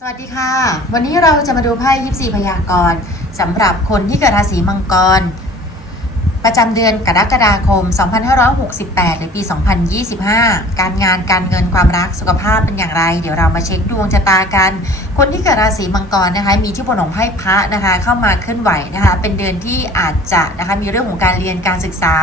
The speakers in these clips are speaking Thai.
สวัสดีค่ะ วันนี้เราจะมาดูไพ่ยิปซีพยากรณ์สำหรับคนที่เกิดราศีมังกร ประจำเดือนกรกฎาคม 2568 หรือปี 2025 การงานการเงินความรักสุขภาพเป็นอย่างไร เดี๋ยวเรามาเช็คดวงชะตากัน คนที่เกิดราศีมังกรนะคะ มีที่พลของไพ่พระนะคะ เข้ามาเคลื่อนไหวนะคะ เป็นเดือนที่อาจจะนะคะมีเรื่องของการเรียนการศึกษา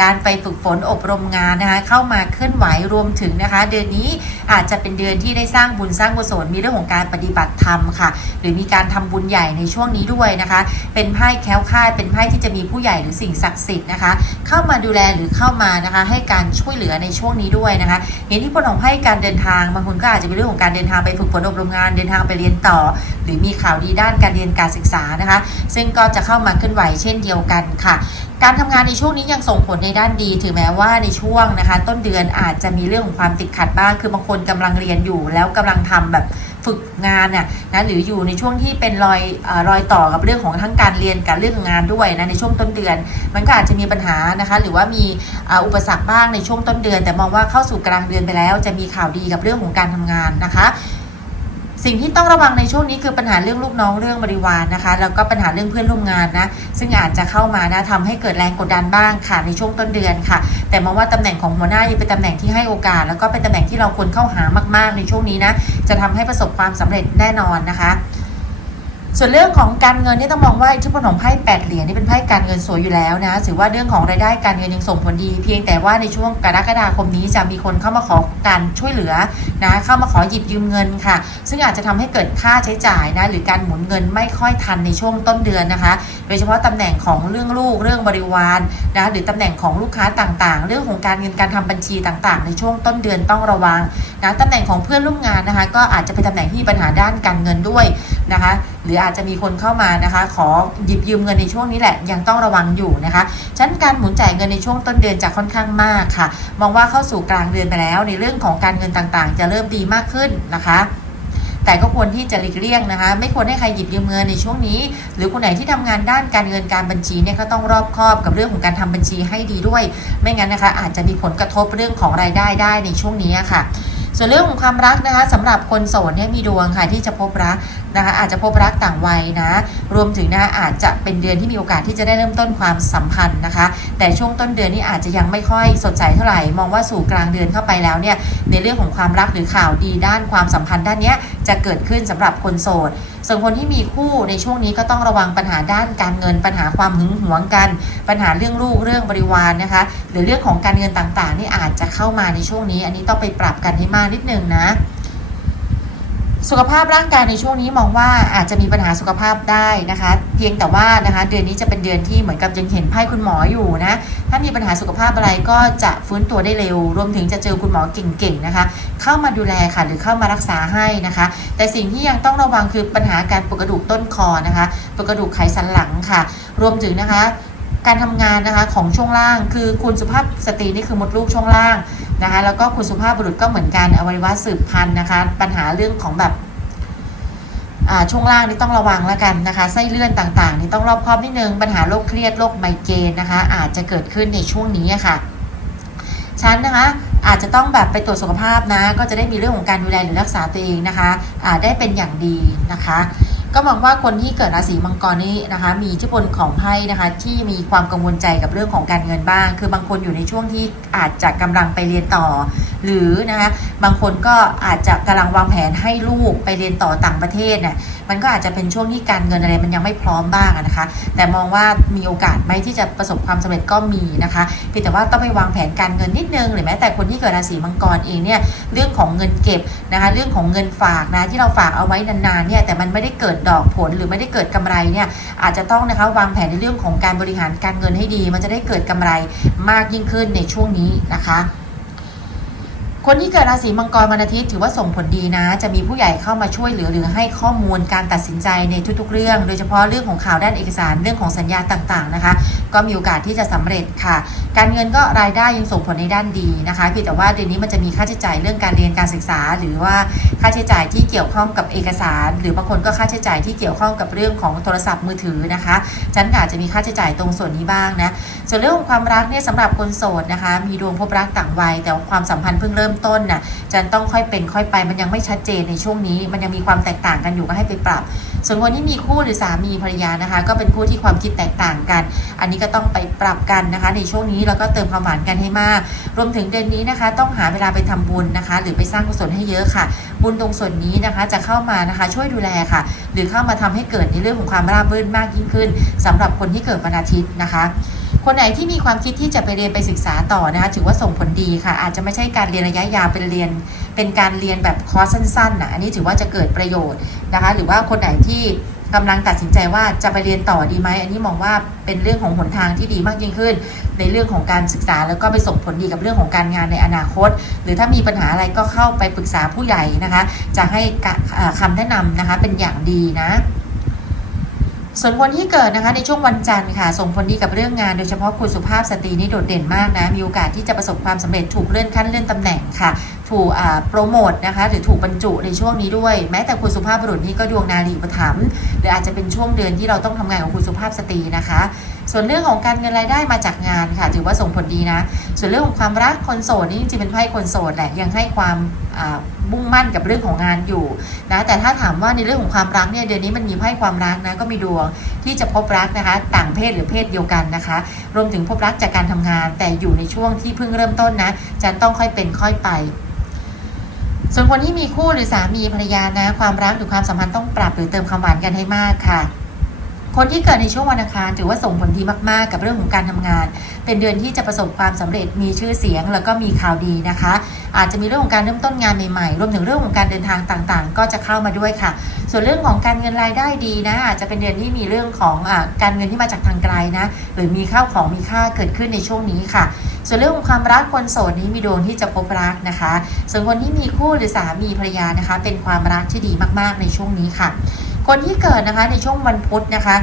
การไปฝึกฝนอบรมงานนะคะ เข้ามาเคลื่อนไหวรวมถึงนะคะ เดือนนี้อาจจะเป็นเดือนที่ได้สร้างบุญสร้างกุศลมีเรื่องของการปฏิบัติธรรมค่ะ หรือมีการทำบุญใหญ่ในช่วงนี้ด้วยนะคะ เป็นไพ่แคล้วคลาเป็นไพ่ที่จะมีผู้ใหญ่หรือสิ่งศักดิ์สิทธิ์นะคะ เข้ามาดูแลหรือเข้ามานะคะ ให้การช่วยเหลือในช่วงนี้ด้วยนะคะเห็นที่ผลของไพ่การเดินทางบางคนก็อาจจะเป็นเรื่องของการเดินทางไปฝึกฝนอบรมงานเดินทางไปเรียนต่อ หรือมีข่าวดีด้านการเรียนการศึกษานะคะ ซึ่งก็จะเข้ามาเคลื่อนไหวเช่นเดียวกันค่ะการทำงานในช่วงนี้ยังส่งผลในด้านดี ถึงแม้ว่าในช่วงนะคะ ต้นเดือนอาจจะมีเรื่องของความติดขัดบ้าง คือบางคนกำลังเรียนอยู่แล้วกำลังทำแบบ ฝึกงานน่ะนะหรืออยู่ในช่วงที่เป็นรอยอรอยต่อกับเรื่องของทั้งการเรียนกับเรื่องงานด้วยนะในช่วงต้นเดือน มันก็อาจจะมีปัญหานะคะหรือว่ามีอ,อุปสรรคบ้างในช่วงต้นเดือน แต่มองว่าเข้าสู่กลางเดือนไปแล้ว จะมีข่าวดีกับเรื่องของการทำงานนะคะ สิ่งที่ต้องระวังในช่วงนี้คือปัญหาเรื่องลูกน้องเรื่องบริวารนะคะ แล้วก็ปัญหาเรื่องเพื่อนร่วมงานนะ ซึ่งอาจจะเข้ามานะทำให้เกิดแรงกดดันบ้างค่ะในช่วงต้นเดือนค่ะ แต่มองว่าตำแหน่งของหัวหน้ายังเป็นตำแหน่งที่ให้โอกาส แล้วก็เป็นตำแหน่งที่เราควรเข้าหามาก ๆ ในช่วงนี้นะ จะทำให้ประสบความสำเร็จแน่นอนนะคะ ส่วนเรื่องของการเงินนี่ต้องมองว่าอิทธิพลของไพ่แปดเหรียญนี่เป็นไพ่การเงินสวยอยู่แล้วนะถือว่าเรื่องของรายได้การเงินยังส่งผลดี เพียงแต่ว่าในช่วงกรกฎาคมนี้จะมีคนเข้ามาขอการช่วยเหลือนะเข้ามาขอหยิบยืมเงินค่ะ ซึ่งอาจจะทำให้เกิดค่าใช้จ่ายนะหรือการหมุนเงินไม่ค่อยทันในช่วงต้นเดือนนะคะ โดยเฉพาะตำแหน่งของเรื่องลูกเรื่องบริวารนะหรือตำแหน่งของลูกค้าต่างๆ เรื่องของการเงินการทำบัญชีต่างๆ ในช่วงต้นเดือนต้องระวังนะตำแหน่งของเพื่อนร่วมงานนะคะ ก็อาจจะเป็นตำแหน่งที่ปัญหาด้านการเงินด้วยนะคะ หรืออาจจะมีคนเข้ามานะคะ ขอหยิบยืมเงินในช่วงนี้แหละยังต้องระวังอยู่นะคะฉะนันการหมุนจ่ายเงินในช่วงต้นเดือนจะค่อนข้างมากค่ะ มองว่าเข้าสู่กลางเดือนไปแล้ว ในเรื่องของการเงินต่างๆ จะเริ่มดีมากขึ้นนะคะแต่ก็ควรที่จะหลีกเลี่ยงนะคะ ไม่ควรให้ใครหยิบยืมเงินในช่วงนี้ หรือคนไหนที่ทำงานด้านการเงินการบัญชีเนี่ยก็ต้องรอบคอบกับเรื่องของการทำบัญชีให้ดีด้วย ไม่งั้นนะคะ อาจจะมีผลกระทบเรื่องของรายได้ได้ในช่วงนี้ค่ะ ส่วนเรื่องของความรักนะคะสำหรับคนโสดเนี่ยมีดวงค่ะที่จะพบรักนะคะอาจจะพบรักต่างวัยนะ รวมถึงนะคะอาจจะเป็นเดือนที่มีโอกาสที่จะได้เริ่มต้นความสัมพันธ์นะคะ แต่ช่วงต้นเดือนนี้อาจจะยังไม่ค่อยสดใสเท่าไหร่ มองว่าสู่กลางเดือนเข้าไปแล้วเนี่ยในเรื่องของความรักหรือข่าวดีด้านความสัมพันธ์ด้านนี้จะเกิดขึ้นสำหรับคนโสด ส่วนคนที่มีคู่ในช่วงนี้ก็ต้องระวังปัญหาด้านการเงิน ปัญหาความหึงหวงกัน ปัญหาเรื่องลูกเรื่องบริวารนะคะ หรือเรื่องของการเงินต่างๆนี่อาจจะเข้ามาในช่วงนี้ อันนี้ต้องไปปรับกันให้มากนิดนึงนะ สุขภาพร่างกายในช่วงนี้มองว่าอาจจะมีปัญหาสุขภาพได้นะคะ เพียงแต่ว่านะคะ เดือนนี้จะเป็นเดือนที่เหมือนกับยังเห็นไพ่คุณหมออยู่นะ ถ้ามีปัญหาสุขภาพอะไรก็จะฟื้นตัวได้เร็ว รวมถึงจะเจอคุณหมอเก่งๆนะคะ เข้ามาดูแลค่ะหรือเข้ามารักษาให้นะคะ แต่สิ่งที่ยังต้องระวังคือปัญหาการปวดกระดูกต้นคอนะคะปวดกระดูกไขสันหลังค่ะ รวมถึงนะคะ การทำงานนะคะของช่วงล่าง คือคุณสุภาพสตรีนี่คือมดลูกช่วงล่างนะคะ แล้วก็คุณสุภาพบุรุษก็เหมือนกันอวัยวะสืบพันธุ์นะคะ ปัญหาเรื่องของแบบอ่าช่วงล่างนี่ต้องระวังแล้วกันนะคะไส้เลื่อนต่างๆนี่ต้องรอบคอบนิดนึงปัญหาโรคเครียดโรคไมเกรนนะคะ อาจจะเกิดขึ้นในช่วงนี้ค่ะฉันนะคะอาจจะต้องแบบไปตรวจสุขภาพนะ ก็จะได้มีเรื่องของการดูแลหรือรักษาตัวเองนะคะอ่าได้เป็นอย่างดีนะคะ ก็มองว่าคนที่เกิดราศีมังกรนี่นะคะ มีอิทธิพลของไพ่นะคะ ที่มีความกังวลใจกับเรื่องของการเงินบ้าง คือบางคนอยู่ในช่วงที่อาจจะกำลังไปเรียนต่อ หรือนะคะบางคนก็อาจจะกำลังวางแผนให้ลูกไปเรียนต่อต่างประเทศเนี่ยมันก็อาจจะเป็นช่วงที่การเงินอะไรมันยังไม่พร้อมบ้างนะคะ แต่มองว่ามีโอกาสไหมที่จะประสบความสำเร็จก็มีนะคะเพียงแต่ว่าต้องไปวางแผนการเงินนิดนึงหรือแม้แต่คนที่เกิดราศีมังกรเองเนี่ยเรื่องของเงินเก็บนะคะเรื่องของเงินฝากนะที่เราฝากเอาไว้นานๆเนี่ยแต่มันไม่ได้เกิดดอกผลหรือไม่ได้เกิดกำไรเนี่ยอาจจะต้องนะคะวางแผนในเรื่องของการบริหารการเงินให้ดี มันจะได้เกิดกำไรมากยิ่งขึ้นในช่วงนี้นะคะ คนที่เกิดราศีมังกรวันอาทิตย์ถือว่าส่งผลดีนะ จะมีผู้ใหญ่เข้ามาช่วยเหลือหรือให้ข้อมูลการตัดสินใจในทุกๆ เรื่อง โดยเฉพาะเรื่องของข่าวด้านเอกสารเรื่องของสัญญาต่างๆนะคะ ก็มีโอกาสที่จะสำเร็จค่ะ การเงินก็รายได้ยังส่งผลในด้านดีนะคะเพียงแต่ว่าเดือนนี้มันจะมีค่าใช้จ่ายเรื่องการเรียนการศึกษา หรือว่าค่าใช้จ่ายที่เกี่ยวข้องกับเอกสาร หรือบางคนก็ค่าใช้จ่ายที่เกี่ยวข้องกับเรื่องของโทรศัพท์มือถือนะคะฉันอาจจะมีค่าใช้จ่ายตรงส่วนนี้บ้างนะส่วนเรื่องของความรักเนี่ยสำหรับคนโสดนะคะ มีดวงพบรักต่างวัยแต่ว่าความสัมพันธ์เพิ่งเริ่มมต้นน่ะจะต้องค่อยเป็นค่อยไป มันยังไม่ชัดเจนในช่วงนี้ มันยังมีความแตกต่างกันอยู่ก็ให้ไปปรับ ส่วนคนที่มีคู่หรือสามีภรรยานะคะ ก็เป็นคู่ที่ความคิดแตกต่างกัน อันนี้ก็ต้องไปปรับกันนะคะ ในช่วงนี้แล้วก็เติมความหวานกันให้มาก รวมถึงเดือนนี้นะคะ ต้องหาเวลาไปทำบุญนะคะ หรือไปสร้างกุศลให้เยอะค่ะ บุญตรงส่วนนี้นะคะ จะเข้ามานะคะช่วยดูแลค่ะ หรือเข้ามาทำให้เกิดในเรื่องของความราบรื่นมากยิ่งขึ้นสำหรับคนที่เกิดวันอาทิตย์นะคะ คนไหนที่มีความคิดที่จะไปเรียนไปศึกษาต่อนะคะถือว่าส่งผลดีค่ะ อาจจะไม่ใช่การเรียนระยะยาวเป็นเรียน เป็นการเรียนแบบคอร์สสั้นๆนะอันนี้ถือว่าจะเกิดประโยชน์นะคะ หรือว่าคนไหนที่กำลังตัดสินใจว่าจะไปเรียนต่อดีไหมอันนี้มองว่าเป็นเรื่องของหนทางที่ดีมากยิ่งขึ้น ในเรื่องของการศึกษาแล้วก็ไปส่งผลดีกับเรื่องของการงานในอนาคต หรือถ้ามีปัญหาอะไรก็เข้าไปปรึกษาผู้ใหญ่นะคะ จะให้กะอ่าคำแนะนำนะคะเป็นอย่างดีนะ ส่วนคนที่เกิดนะคะในช่วงวันจันทร์ค่ะ ส่งผลดีกับเรื่องงานโดยเฉพาะคุณสุภาพสตรีนี่โดดเด่นมากนะ มีโอกาสที่จะประสบความสำเร็จถูกเลื่อนขั้นเลื่อนตำแหน่งค่ะ ถูกโปรโมทนะคะหรือถูกบรรจุในช่วงนี้ด้วย แม้แต่คุณสุภาพบุรุษนี่ก็ดวงนาฬีประถมหรืออาจจะเป็นช่วงเดือนที่เราต้องทำงานของคุณสุภาพสตรีนะคะ ส่วนเรื่องของการเงินรายได้มาจากงานค่ะ ถือว่าส่งผลดีนะ ส่วนเรื่องของความรักคนโสดนี่จริงๆเป็นไพ่คนโสดแหละยังให้ความมุ่งมั่นกับเรื่องของงานอยู่นะแต่ถ้าถามว่าในเรื่องของความรักเนี่ยเดือนนี้มันมีไพ่ความรักนะก็มีดวงที่จะพบรักนะคะ ต่างเพศหรือเพศเดียวกันนะคะ รวมถึงพบรักจากการทำงาน แต่อยู่ในช่วงที่เพิ่งเริ่มต้นนะจะต้องค่อยเป็นค่อยไปส่วนคนที่มีคู่หรือสามีภรรยานะ ความรักหรือความสัมพันธ์ต้องปรับหรือเติมความหวานกันให้มากค่ะ คนที่เกิดในช่วงวันอังคารถือว่าส่งผลดีมากๆ กับเรื่องของการทำงาน เป็นเดือนที่จะประสบความสำเร็จมีชื่อเสียง แล้วก็มีข่าวดีนะคะ อาจจะมีเรื่องของการเริ่มต้นงานใหม่ๆรวมถึงเรื่องของการเดินทางต่างๆ ก็จะเข้ามาด้วยค่ะ ส่วนเรื่องของการเงินรายได้ดีนะ อาจจะเป็นเดือนที่มีเรื่องของอการเงินที่มาจากทางไกลนะ หรือมีข้าวของมีค่าเกิดขึ้นในช่วงนี้ค่ะ ส่วนเรื่องของความรักคนโสดนี้มีดวงที่จะพบรักนะคะ ส่วนคนที่มีคู่หรือสามีภรรยานะคะ เป็นความรักที่ดีมากๆในช่วงนี้ค่ะ คนที่เกิดนะคะในช่วงวันพุธนะคะ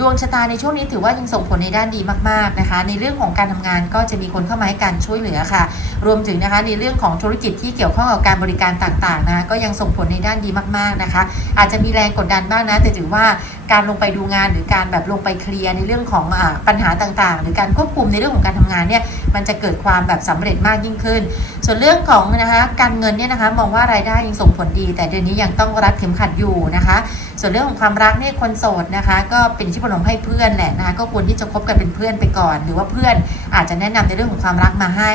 ดวงชะตาในช่วงนี้ถือว่ายังส่งผลในด้านดีมากๆนะคะ ในเรื่องของการทำงานก็จะมีคนเข้ามาให้การช่วยเหลือค่ะ รวมถึงนะคะในเรื่องของธุรกิจที่เกี่ยวข้องกับการบริการต่างๆนะก็ยังส่งผลในด้านดีมากๆนะคะ อาจจะมีแรงกดดันบ้างนะ แต่ถือว่าการลงไปดูงานหรือการแบบลงไปเคลียร์ในเรื่องของอปัญหาต่างๆ หรือการควบคุมในเรื่องของการทำงานเนี่ยมันจะเกิดความแบบสำเร็จมากยิ่งขึ้น ส่วนเรื่องของนะคะการเงินเนี่ยนะคะมองว่ารายได้ยังส่งผลดี แต่เดือนนี้ยังต้องรัดเข็มขัดอยู่นะคะ ส่วนเรื่องของความรักเนี่ยคนโสดนะคะ ก็เป็นที่พนมให้เพื่อนแหละนะคะก็ควรที่จะคบกันเป็นเพื่อนไปก่อน หรือว่าเพื่อนอาจจะแนะนำในเรื่องของความรักมาให้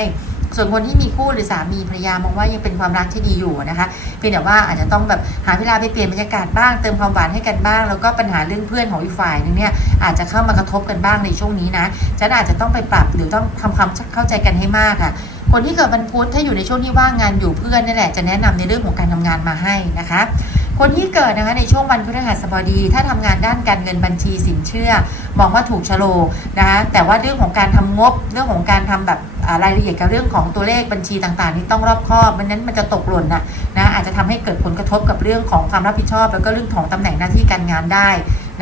ส่วนคนที่มีคู่หรือสามีภรรยามองว่ายังเป็นความรักที่ดีอยู่นะคะเพียงแต่ว่าอาจจะต้องแบบหาเวลาไปเปลี่ยนบรรยากาศบ้างเติมความหวานให้กันบ้าง แล้วก็ปัญหาเรื่องเพื่อนของอีกฝ่ายนึงเนี่ยอาจจะเข้ามากระทบกันบ้างในช่วงนี้นะฉันอาจจะต้องไปปรับหรือต้องทำความเข้าใจกันให้มากค่ะคนที่เกิดวันพุธถ้าอยู่ในช่วงที่ว่างงานอยู่เพื่อนนี่แหละจะแนะนำในเรื่องของการทำงานมาให้นะคะ คนที่เกิดนะคะในช่วงวันพฤหัสบดี ถ้าทำงานด้านการเงินบัญชีสินเชื่อ มองว่าถูกชะโลนะคะแต่ว่าเรื่องของการทำงบ เรื่องของการทำแบบรายละเอียดกับเรื่องของตัวเลขบัญชีต่างๆ นี่ต้องรอบคอบม่นั้นมันจะตกหล่นนะนะอาจจะทำให้เกิดผลกระทบกับเรื่องของความรับผิดชอบ แล้วก็เรื่องของตำแหน่งหน้าที่การงานได้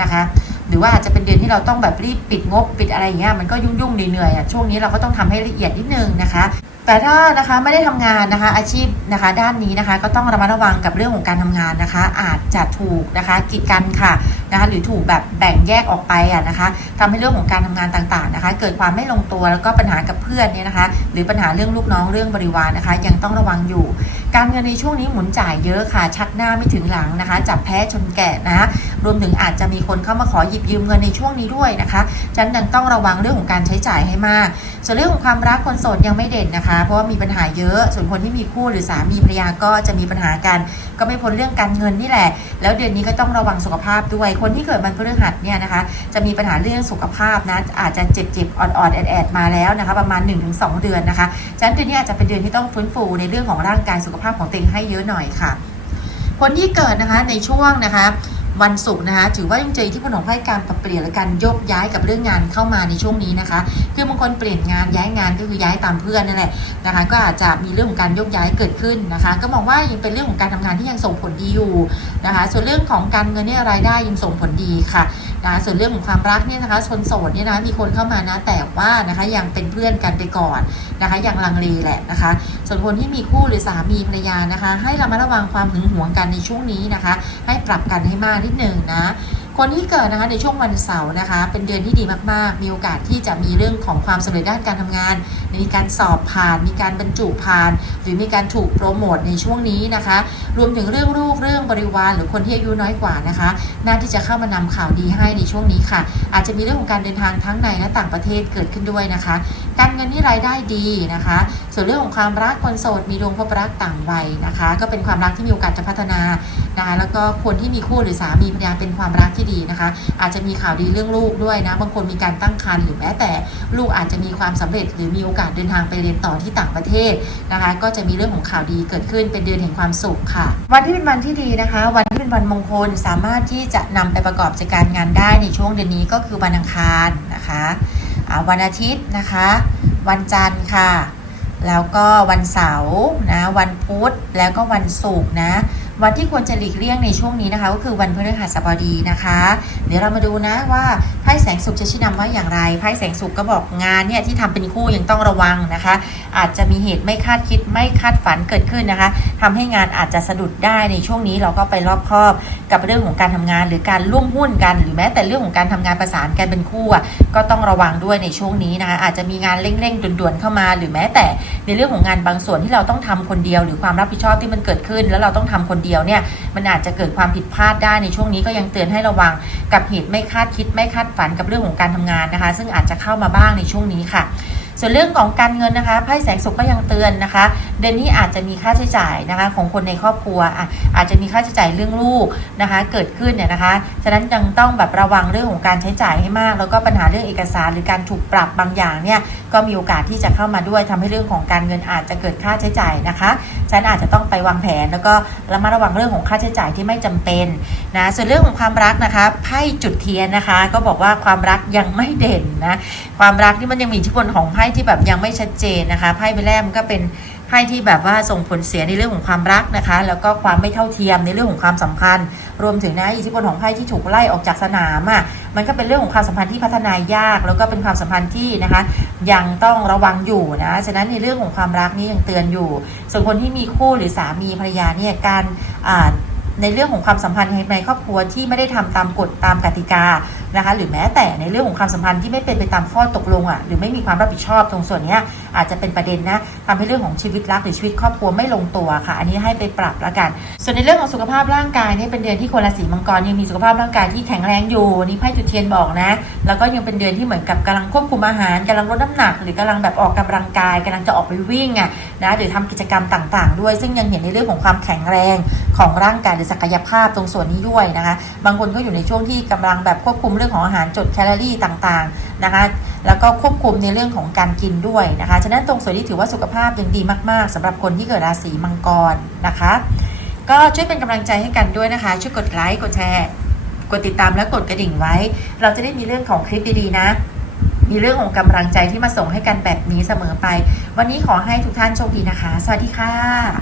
นะคะหรือว่าอาจจะเป็นเดือนที่เราต้องแบบรีบปิดงบปิดอะไรอย่างเงี้ยมันก็ยุ่งๆเหนื่อยๆอะช่วงนี้เราก็ต้องทำให้ละเอียดนิดนึงนะคะ แต่ถ้านะคะไม่ได้ทำงานนะคะ อาชีพนะคะด้านนี้นะคะ ก็ต้องระมัดระวังกับเรื่องของการทำงานนะคะ อาจจะถูกนะคะกีดกันค่ะนะคะหรือถูกแบบแบ่งแยกออกไปอะนะคะทำให้เรื่องของการทำงานต่างๆนะคะ เกิดความไม่ลงตัวแล้วก็ปัญหากับเพื่อนเนี่ยนะคะ หรือปัญหาเรื่องลูกน้องเรื่องบริวารนะคะ ยังต้องระวังอยู่ การเงินในช่วงนี้หมุนจ่ายเยอะค่ะ ชักหน้าไม่ถึงหลังนะคะ จับแพ้ชนแกะนะคะรวมถึงอาจจะมีคนเข้ามาขอหยิบยืมเงินในช่วงนี้ด้วยนะคะฉันยังต้องระวังเรื่องของการใช้จ่ายให้มาก ส่วนเรื่องของความรักคนโสดยังไม่เด่นนะคะเพราะว่ามีปัญหาเยอะ ส่วนคนที่มีคู่หรือสามีภรรยาก็จะมีปัญหากัน ก็ไม่พ้นเรื่องการเงินนี่แหละ แล้วเดือนนี้ก็ต้องระวังสุขภาพด้วย คนที่เกิดวันพฤหัสเนี่ยนะคะ จะมีปัญหาเรื่องสุขภาพนะ อาจจะเจ็บๆอ่อนๆแอดๆมาแล้วนะคะ ประมาณ 1-2 เดือนนะคะฉะนั้นเดือนนี้อาจจะเป็นเดือนที่ต้องฟื้นฟูในเรื่องของร่างกายสุขภาพของตัวเองให้เยอะหน่อยค่ะ คนที่เกิดนะคะในช่วงนะคะ วันศุกร์นะคะถือว่ายังเจอที่ผนของไพ่การปรับเปลี่ยนและการโยกย้ายกับเรื่องงานเข้ามาในช่วงนี้นะคะ คือบางคนเปลี่ยนงานย้ายงานก็คือย้ายตามเพื่อนนั่นแหละนะคะ ก็อาจจะมีเรื่องของการโยกย้ายเกิดขึ้นนะคะ ก็มองว่ายังเป็นเรื่องของการทำงานที่ยังส่งผลดีอยู่นะคะ ส่วนเรื่องของการเงินเนี่ยรายได้ยังส่งผลดีค่ะนะส่วนเรื่องของความรักเนี่ยนะคะชนโสดเนี่ยนะมีคนเข้ามานะแต่ว่านะคะยังเป็นเพื่อนกันไปก่อนนะคะยังลังเลแหละนะคะ ส่วนคนที่มีคู่หรือสามีภรรยานะคะ ให้ระมัดระวังความหึงหวงกันในช่วงนี้นะคะ ให้ปรับกันให้มากทีนิดหนึ่งนะคนที่เกิดนะคะในช่วงวันเสาร์นะคะ เป็นเดือนที่ดีมากๆ มีโอกาสที่จะมีเรื่องของความสำเร็จด้านการทำงาน มีการสอบผ่าน มีการบรรจุผ่าน หรือมีการถูกโปรโมทในช่วงนี้นะคะ รวมถึงเรื่องลูกเรื่องบริวาร หรือคนที่อายุน้อยกว่านะคะ น่าที่จะเข้ามานำข่าวดีให้ในช่วงนี้ค่ะ อาจจะมีเรื่องของการเดินทางทั้งในและต่างประเทศเกิดขึ้นด้วยนะคะ การเงินนี่รายได้ดีนะคะ ส่วนเรื่องของความรักคนโสดมีดวงพบรักต่างวัยนะคะ ก็เป็นความรักที่มีโอกาสจะพัฒนานะคะแล้วก็คนที่มีคู่หรือสามีภรรยาเป็นความรักที่ดีนะคะ อาจจะมีข่าวดีเรื่องลูกด้วยนะบางคนมีการตั้งครรภ์หรือแม้แต่ลูกอาจจะมีความสำเร็จ หรือมีโอกาสเดินทางไปเรียนต่อที่ต่างประเทศนะคะ ก็จะมีเรื่องของข่าวดีเกิดขึ้นเป็นเดือนแห่งความสุขค่ะ วันที่เป็นวันที่ดีนะคะ วันที่เป็นวันมงคลสามารถที่จะนำไปประกอบกิจการงานได้ในช่วงเดือนนี้ก็คือวันอังคารนะคะ วันอาทิตย์นะคะ วันจันทร์ค่ะ แล้วก็วันเสาร์นะ วันพุธแล้วก็วันศุกร์นะ วันที่ควรจะหลีกเลี่ยงในช่วงนี้นะคะ ก็คือวันพฤหัสบดีนะคะ เดี๋ยวเรามาดูนะว่าไพ่แสงสุขจะชี้นำว่าอย่างไรไพ่แสงสุขก็บอกงานเนี่ยที่ทำเป็นคู่ยังต้องระวังนะคะ อาจจะมีเหตุไม่คาดคิดไม่คาดฝันเกิดขึ้นนะคะทำให้งานอาจจะสะดุดได้ในช่วงนี้เราก็ไปรอบครอบกับเรื่องของการทำงาน หรือการร่วมหุ้นกัน หรือแม้แต่เรื่องของการทำงานประสานกันเป็นคู่ก็ต้องระวังด้วยในช่วงนี้นะคะ อาจจะมีงานเร่งๆด่วนๆเข้ามา หรือแม้แต่ในเรื่องของงานบางส่วนที่เราต้องทำคนเดียว หรือความรับผิดชอบที่มันเกิดขึ้น แล้วเราต้องทำคนเดียวเนี่ยมันอาจจะเกิดความผิดพลาดได้ในช่วงนี้ก็ยังเตือนให้ระวังกับเหตุไม่คาดคิดไม่คาดฝันกับเรื่องของการทำงานนะคะ ซึ่งอาจจะเข้ามาบ้างในช่วงนี้ค่ะ ส่วนเรื่องของการเงินนะคะไพ่แสงสุกก็ยังเตือนนะคะ เดือนนี้อาจจะมีค่าใช้จ่ายนะคะของคนในครอบครัวอะอาจจะมีค่าใช้จ่ายเรื่องลูกนะคะ เกิดขึ้นเนี่ยนะคะ ฉะนั้นยังต้องแบบระวังเรื่องของการใช้จ่ายให้มาก แล้วก็ปัญหาเรื่องเอกสารหรือการถูกปรับบางอย่างเนี่ยก็มีโอกาสที่จะเข้ามาด้วยทำให้เรื่องของการเงินอาจจะเกิดค่าใช้จ่ายนะคะฉะนันอาจจะต้องไปวางแผนแล้วก็ระมัดระวังเรื่องของค่าใช้จ่ายที่ไม่จำเป็นนะส่วนเรื่องของความรักนะคะไพ่จุดเทียนนะคะ ก็บอกว่าความรักยังไม่เด่นนะความรักที่มันยังมีอิทธิพลของไพ่ที่แบบยังไม่ชัดเจนนะคะไพ่ใบแรกมันก็เป็น ไพ่ที่แบบว่าส่งผลเสียในเรื่องของความรักนะคะ แล้วก็ความไม่เท่าเทียมในเรื่องของความสัมพันธ์ รวมถึงนะอิทธิพลของไพ่ที่ถูกไล่ออกจากสนามอะมันก็เป็นเรื่องของความสัมพันธ์ที่พัฒนายาก แล้วก็เป็นความสัมพันธ์ที่นะคะ ยังต้องระวังอยู่นะฉะนั้นในเรื่องของความรักนี่ยังเตือนอยู่ ส่วนคนที่มีคู่หรือสามีภรรยาเนี่ยการในเรื่องของความสัมพันธ์ในครอบครัวที่ไม่ได้ทำตามกฎตามกติกา นะคะหรือแม้แต่ในเรื่องของความสัมพันธ์ที่ไม่เป็นไปตามข้อตกลงอะหรือไม่มีความรับผิดชอบตรงส่วนนี้อาจจะเป็นประเด็นนะทำให้เรื่องของชีวิตรักหรือชีวิตครอบครัวไม่ลงตัวค่ะ อันนี้ให้ไปปรับแล้วกัน ส่วนในเรื่องของสุขภาพร่างกายเนี่ยเป็นเดือนที่คนราศีมังกรยังมีสุขภาพร่างกายที่แข็งแรงอยู่นี่ไพ่จุดเทียนบอกนะ แล้วก็ยังเป็นเดือนที่เหมือนกับกำลังควบคุมอาหารกำลังลดน้ำหนัก หรือกำลังแบบออกกำลังกายกำลังจะออกไปวิ่งอะนะหรือทำกิจกรรมต่างๆ ด้วย ซึ่งยังเห็นในเรื่องของความแข็งแรงของร่างกายหรือศักยภาพตรงส่วนนี้ด้วยนะคะ บางคนก็อยู่ในช่วงที่กำลังแบบควบคุมเรื่องของอาหารจดแคลอรี่ต่างๆนะคะ แล้วก็ควบคุมในเรื่องของการกินด้วยนะคะ ฉะนั้นตรงส่วนนี้ถือว่าสุขภาพยังดีมากๆสำหรับคนที่เกิดราศีมังกรนะคะ ก็ช่วยเป็นกำลังใจให้กันด้วยนะคะ ช่วยกดไลค์กดแชร์กดติดตามและกดกระดิ่งไว้ เราจะได้มีเรื่องของคลิปดีๆนะ มีเรื่องของกำลังใจที่มาส่งให้กันแบบนี้เสมอไป วันนี้ขอให้ทุกท่านโชคดีนะคะ สวัสดีค่ะ